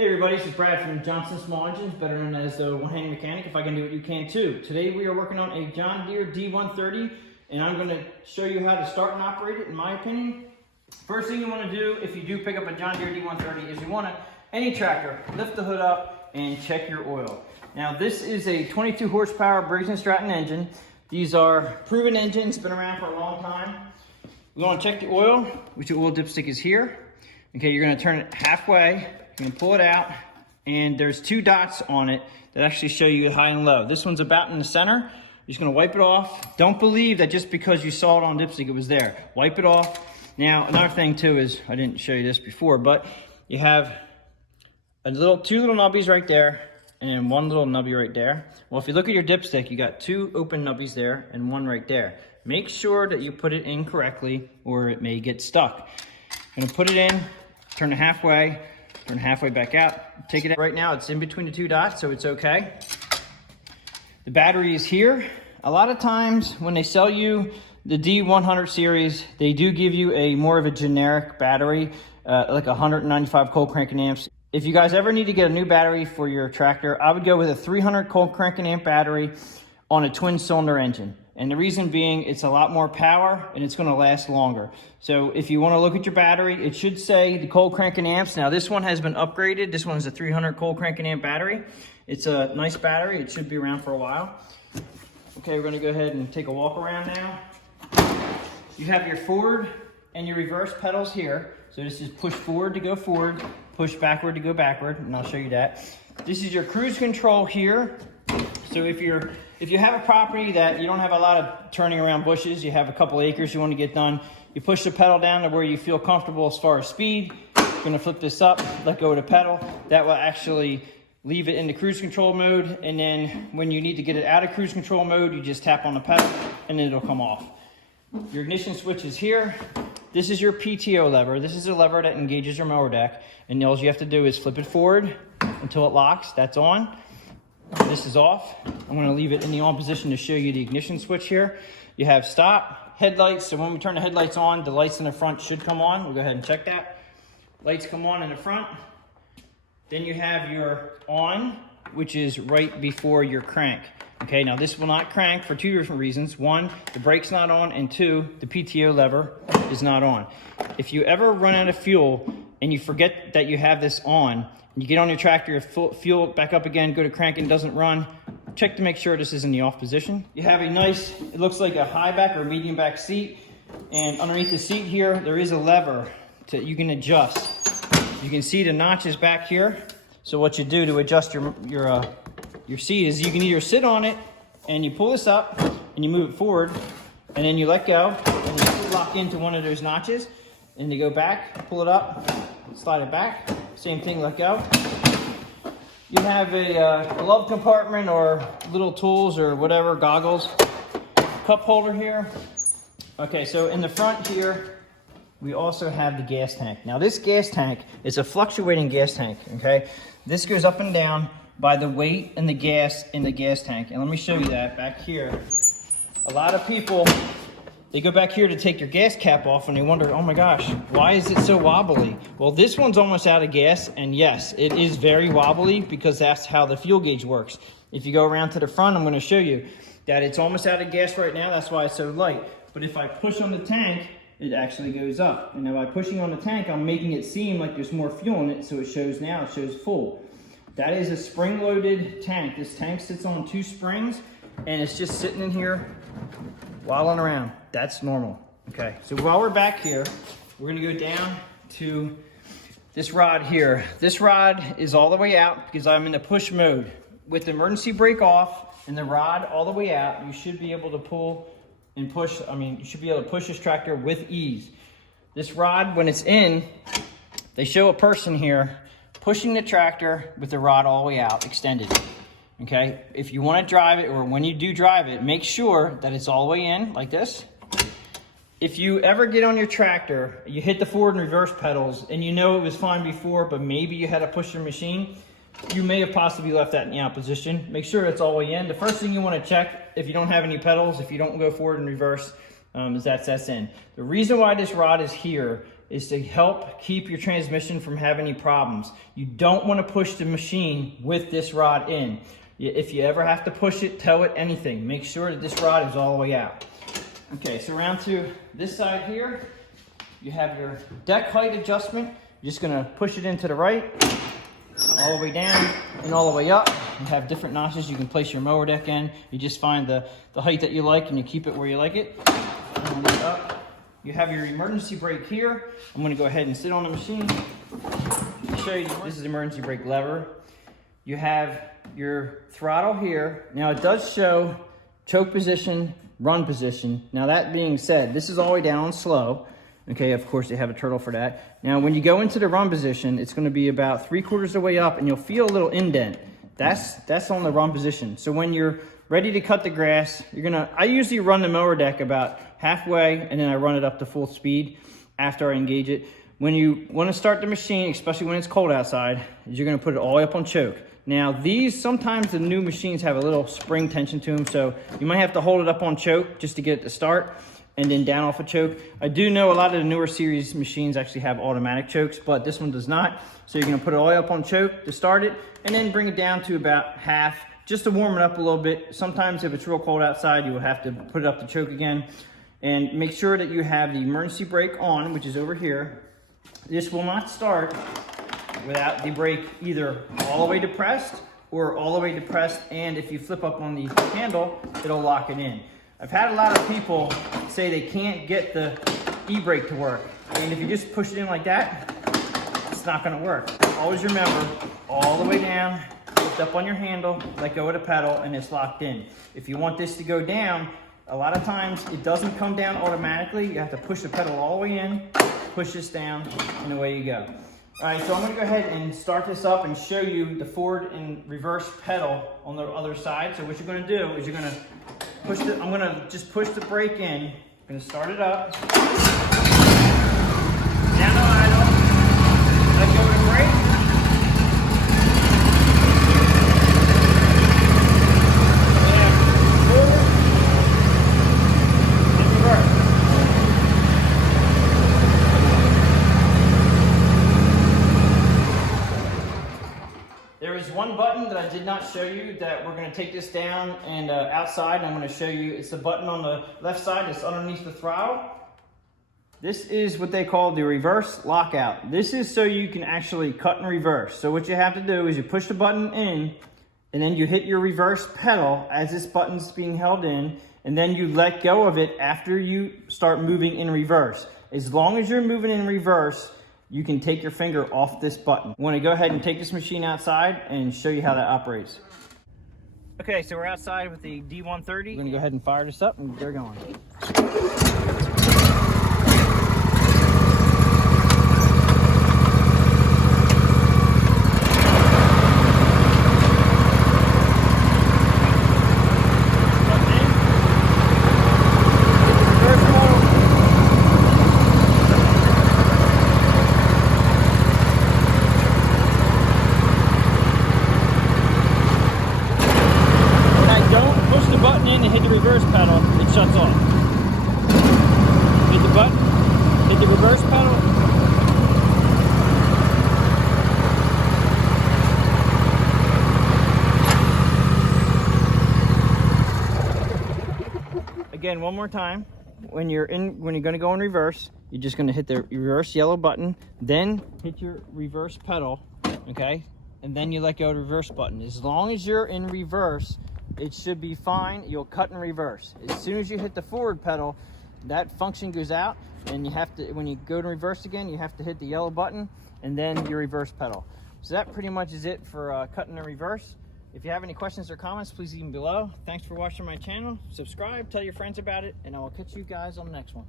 Hey everybody, this is Brad from Johnson Small Engines, better known as the one-hand mechanic. If I can do it, you can too. Today we are working on a John Deere D130, and I'm going to show you how to start and operate it, in my opinion. First thing you want to do, if you do pick up a John Deere D130, is you want to, any tractor, lift the hood up and check your oil. Now this is a 22 horsepower Briggs & Stratton engine. These are proven engines, been around for a long time. We want to check the oil, which the oil dipstick is here. Okay, you're going to turn it halfway. You can pull it out, and there's two dots on it that actually show you high and low. This one's about in the center. You're just gonna wipe it off. Don't believe that just because you saw it on dipstick it was there. Wipe it off. Now, another thing too is, I didn't show you this before, but you have two little nubbies right there, and then one little nubby right there. Well, if you look at your dipstick, you got two open nubbies there and one right there. Make sure that you put it in correctly or it may get stuck. I'm gonna put it in, turn it halfway, turn halfway back out, take it out. Right now it's in between the two dots, so it's okay. The battery is here. A lot of times when they sell you the D100 series, they do give you a more of a generic battery, like 195 cold cranking amps. If you guys ever need to get a new battery for your tractor, I would go with a 300 cold cranking amp battery on a twin cylinder engine. And the reason being, it's a lot more power and it's gonna last longer. So if you wanna look at your battery, it should say the cold cranking amps. Now this one has been upgraded. This one is a 300 cold cranking amp battery. It's a nice battery. It should be around for a while. Okay, we're gonna go ahead and take a walk around now. You have your forward and your reverse pedals here. So this is push forward to go forward, push backward to go backward, and I'll show you that. This is your cruise control here. So if you have a property that you don't have a lot of turning around bushes, you have a couple acres you want to get done, you push the pedal down to where you feel comfortable as far as speed. You're going to flip this up, let go of the pedal. That will actually leave it in the cruise control mode, and then when you need to get it out of cruise control mode, you just tap on the pedal and then it'll come off. Your ignition switch is here. This is your PTO lever. This is a lever that engages your mower deck, and all you have to do is flip it forward until it locks. That's on. This is off. I'm going to leave it in the on position to show you the ignition switch here. You have stop, headlights. So when we turn the headlights on, the lights in the front should come on. We'll go ahead and check that. Lights come on in the front. Then you have your on, which is right before your crank. Okay, now this will not crank for two different reasons. One, the brake's not on, and two, the PTO lever is not on. If you ever run out of fuel and you forget that you have this on, you get on your tractor, fuel it back up again, go to crank and it doesn't run, check to make sure this is in the off position. You have a nice, it looks like a high back or medium back seat, and underneath the seat here, there is a lever that you can adjust. You can see the notches back here. So what you do to adjust your seat is you can either sit on it and you pull this up and you move it forward, and then you let go and you lock into one of those notches, and you go back, pull it up, slide it back. Same thing, let go. You have a glove compartment or little tools or whatever, goggles, cup holder here. Okay, so in the front here, we also have the gas tank. Now this gas tank is a fluctuating gas tank, okay? This goes up and down by the weight and the gas in the gas tank. And let me show you that back here. A lot of people, they go back here to take your gas cap off and they wonder, oh my gosh, why is it so wobbly? Well, this one's almost out of gas, and yes, it is very wobbly because that's how the fuel gauge works. If you go around to the front, I'm gonna show you that it's almost out of gas right now. That's why it's so light. But if I push on the tank, it actually goes up. And now by pushing on the tank, I'm making it seem like there's more fuel in it, so it shows full. That is a spring-loaded tank. This tank sits on two springs, and it's just sitting in here waddling around. That's normal. Okay, so while we're back here, we're gonna go down to this rod here. This rod is all the way out because I'm in the push mode. With the emergency brake off and the rod all the way out, you should be able to pull and push, you should be able to push this tractor with ease. This rod, when it's in, they show a person here pushing the tractor with the rod all the way out, extended. Okay, if you want to drive it, or when you do drive it, make sure that it's all the way in like this. If you ever get on your tractor, you hit the forward and reverse pedals, and you know it was fine before, but maybe you had to push your machine, you may have possibly left that in the out position. Make sure it's all the way in. The first thing you want to check, if you don't have any pedals, if you don't go forward and reverse, is that's in. The reason why this rod is here is to help keep your transmission from having any problems. You don't want to push the machine with this rod in. If you ever have to push it, tow it, anything, make sure that this rod is all the way out. Okay, so around to this side here, you have your deck height adjustment. You're just gonna push it into the right, all the way down and all the way up. You have different notches you can place your mower deck in. You just find the height that you like and you keep it where you like it. And up. You have your emergency brake here. I'm gonna go ahead and sit on the machine. Show you, this is the emergency brake lever. You have your throttle here. Now it does show choke position, run position. Now that being said, this is all the way down slow. Okay, of course they have a turtle for that. Now when you go into the run position, it's gonna be about 3/4 of the way up and you'll feel a little indent. That's on the run position. So when you're ready to cut the grass, I usually run the mower deck about halfway and then I run it up to full speed after I engage it. When you wanna start the machine, especially when it's cold outside, you're gonna put it all the way up on choke. Now sometimes the new machines have a little spring tension to them, so you might have to hold it up on choke just to get it to start and then down off a choke. I do know a lot of the newer series machines actually have automatic chokes, but this one does not. So you're gonna put it all the way up on choke to start it and then bring it down to about half just to warm it up a little bit. Sometimes if it's real cold outside, you will have to put it up to choke again. And make sure that you have the emergency brake on, which is over here. This will not start without the brake either all the way depressed or all the way depressed, and if you flip up on the handle, it'll lock it in. I've had a lot of people say they can't get the e-brake to work. And if you just push it in like that, it's not gonna work. Always remember, all the way down, lift up on your handle, let go of the pedal, and it's locked in. If you want this to go down, a lot of times it doesn't come down automatically. You have to push the pedal all the way in, push this down, and away you go. All right, so I'm gonna go ahead and start this up and show you the forward and reverse pedal on the other side. So what you're gonna do is you're gonna I'm gonna just push the brake in. I'm gonna start it up. Down to idle. Let go of the brake. And forward and reverse. There is one button that I did not show you that we're going to take this down and outside, and I'm going to show you. It's the button on the left side that's underneath the throttle. This is what they call the reverse lockout. This is so you can actually cut and reverse. So what you have to do is you push the button in and then you hit your reverse pedal as this button's being held in, and then you let go of it after you start moving in reverse. As long as you're moving in reverse, you can take your finger off this button. I want to go ahead and take this machine outside and show you how that operates. Okay, so we're outside with the D130. We're gonna go ahead and fire this up and they're going. And hit the reverse pedal, it shuts off. Hit the button, hit the reverse pedal. Again, one more time. When you're going to go in reverse, you're just going to hit the reverse yellow button, then hit your reverse pedal, okay? And then you let go of the reverse button. As long as you're in reverse, it should be fine. You'll cut and reverse. As soon as you hit the forward pedal, that function goes out, and you have to, when you go to reverse again, you have to hit the yellow button and then your reverse pedal. So that pretty much is it for cutting and reverse. If you have any questions or comments, please leave them below. Thanks for watching my channel. Subscribe, tell your friends about it, and I will catch you guys on the next one.